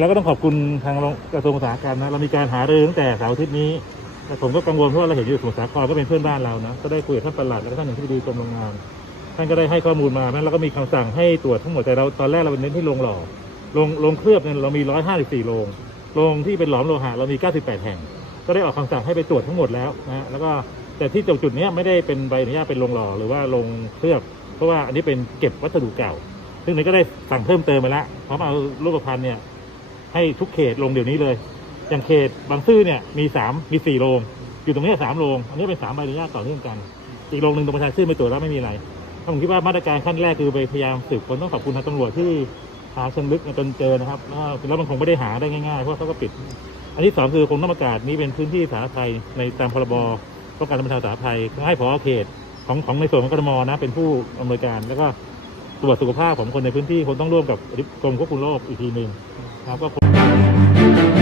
แล้วก็ต้องขอบคุณทางกระทรวงอุตสาหกรรมนะเรามีการหารือตั้งแต่เสาร์อาทิตย์นี้แต่ผมก็กังวลเพราะเราเห็นอยู่สมุทรสาครก็เป็นเพื่อนบ้านเรานะก็ได้คุยกับท่านประหลัดแล้วก็ท่านหนึ่งที่ดีกรมโรงงาน ท่านก็ได้ให้ข้อมูลมาแม้เราก็มีคำสั่งให้ตรวจทั้งหมดแต่เราตอนแรกเราเน้นที่โรงหล่อโรงโรงเคลือบเนี่ยเรามี154โรงโรงที่เป็นหลอมโลหะเรามี98แห่ง ก็ได้ออกคำสั่งให้ไปตรวจทั้งหมดแล้วนะแล้วก็แต่ที่จุดเนี้ยไม่ได้เป็นใบอนุญาตเป็นโรงหล่อหรือว่าโรงเคลือบ เพราะว่าอันนี้เป็นเก็บวัสดุเก่า ซึ่งนี้ก็ได้สั่งเพิ่มเติมไปแล้วพร้อมเอารูปพันธ์เนี่ย ให้ทุกเขตลงเดี๋ยวนี้เลย อย่างเขตบางซื่อเนี่ยมีสามมีสี่โรงอยู่ตรงนี้สามโรงอันนี้เป็นสามใบอนุญาตต่อเนื่องกัน อีกโรงหนึ่งตรงประชาชื่นไม่ตรวจแล้วไม่มีอะไรผมคิดว่ามาตรการขั้นแรกคือไปพยายามสืบค้นต้องขอบคุณทางตำรวจที่หาเชิงลึกจนเจอนะครับแล้วมันคงไม่ได้หาได้ง่ายๆเพราะเขาก็ปิด อันที่สองคือคงต้องประกาศนี้เป็นพื้นที่สาธารณภัยในตามพรบป้องกันและบรรเทาสาธารณภัยให้ผอเขตของของในส่วนของกรทมนะเป็นผู้อำนวยการ แล้วก็ตรวจสุขภาพของคนในพื้นที่คงต้องร่วมกับกรมควบคุมโรคอีกทีหนึ่ง นะครับก็คง